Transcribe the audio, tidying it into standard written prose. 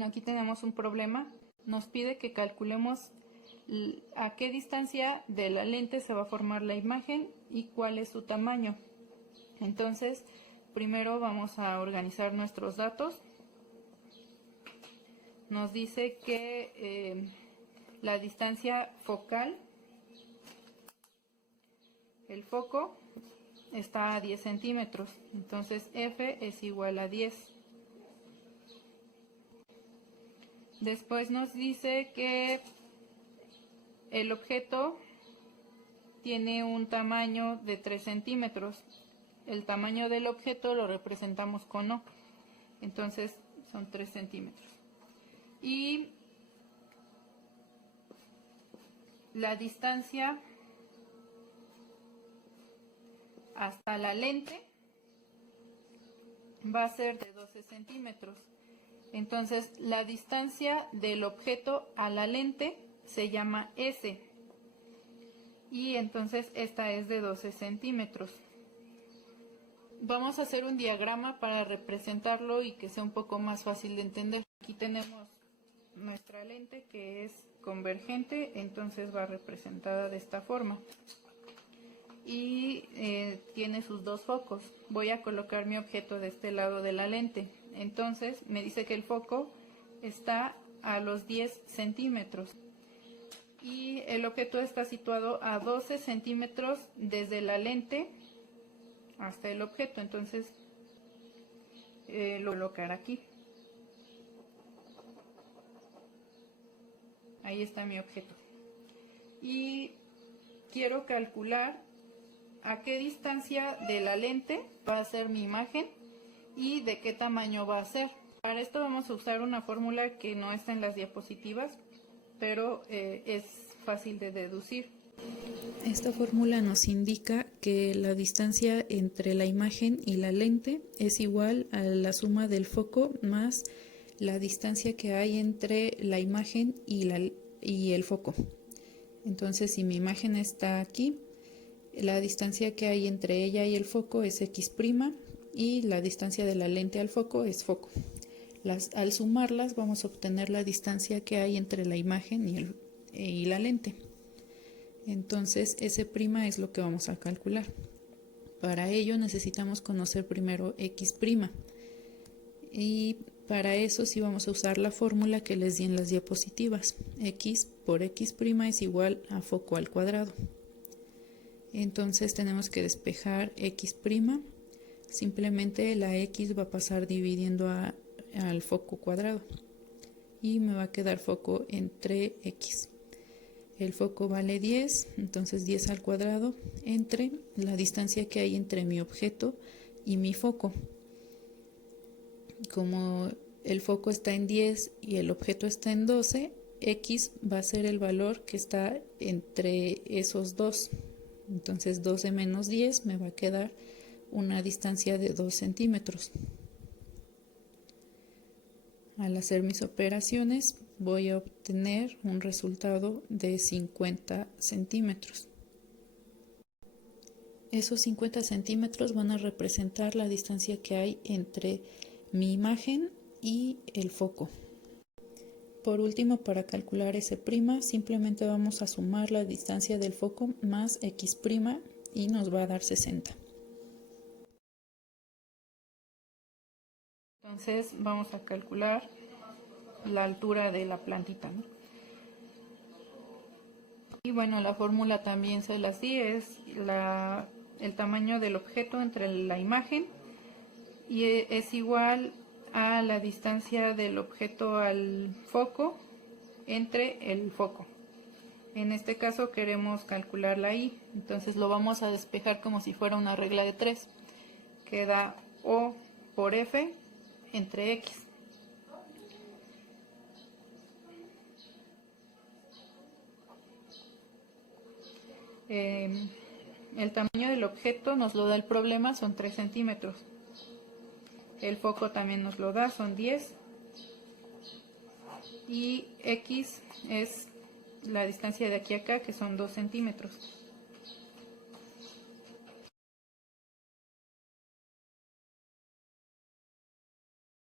Aquí tenemos un problema. Nos pide que calculemos a qué distancia de la lente se va a formar la imagen y cuál es su tamaño. Entonces, primero vamos a organizar nuestros datos. Nos dice que la distancia focal, el foco, está a 10 centímetros. Entonces, F es igual a 10. Después nos dice que el objeto tiene un tamaño de 3 centímetros. El tamaño del objeto lo representamos con O. Entonces son 3 centímetros. Y la distancia hasta la lente va a ser de 12 centímetros. Entonces la distancia del objeto a la lente se llama S. Y entonces esta es de 12 centímetros. Vamos a hacer un diagrama para representarlo y que sea un poco más fácil de entender. Aquí tenemos nuestra lente que es convergente, entonces va representada de esta forma. Y tiene sus dos focos. Voy a colocar mi objeto de este lado de la lente. Entonces me dice que el foco está a los 10 centímetros. Y el objeto está situado a 12 centímetros desde la lente hasta el objeto. Entonces lo voy a colocar aquí. Ahí está mi objeto. Y quiero calcular a qué distancia de la lente va a ser mi imagen y de qué tamaño va a ser. Para esto vamos a usar una fórmula que no está en las diapositivas, pero es fácil de deducir. Esta fórmula nos indica que la distancia entre la imagen y la lente es igual a la suma del foco más la distancia que hay entre la imagen y el foco. Entonces, si mi imagen está aquí, la distancia que hay entre ella y el foco es X' y la distancia de la lente al foco es foco. Al sumarlas vamos a obtener la distancia que hay entre la imagen y la lente. Entonces, S' es lo que vamos a calcular. Para ello necesitamos conocer primero X'. Y para eso sí vamos a usar la fórmula que les di en las diapositivas. X por X' es igual a foco al cuadrado. Entonces tenemos que despejar X'. Simplemente la X va a pasar dividiendo al foco cuadrado. Y me va a quedar foco entre X. El foco vale 10, entonces 10 al cuadrado entre la distancia que hay entre mi objeto y mi foco. Como el foco está en 10 y el objeto está en 12, X va a ser el valor que está entre esos dos. Entonces 12 menos 10 me va a quedar una distancia de 2 centímetros. Al hacer mis operaciones voy a obtener un resultado de 50 centímetros. Esos 50 centímetros van a representar la distancia que hay entre mi imagen y el foco. Por último, para calcular S', simplemente vamos a sumar la distancia del foco más X' y nos va a dar 60. Entonces vamos a calcular la altura de la plantita, ¿no? Y bueno, la fórmula también se las di, es el tamaño del objeto entre la imagen y es igual a la distancia del objeto al foco entre el foco. En este caso queremos calcular la I, entonces lo vamos a despejar como si fuera una regla de 3. Queda O por F entre X. El tamaño del objeto nos lo da el problema, son 3 centímetros. El foco también nos lo da, son 10. Y X es la distancia de aquí a acá, que son 2 centímetros.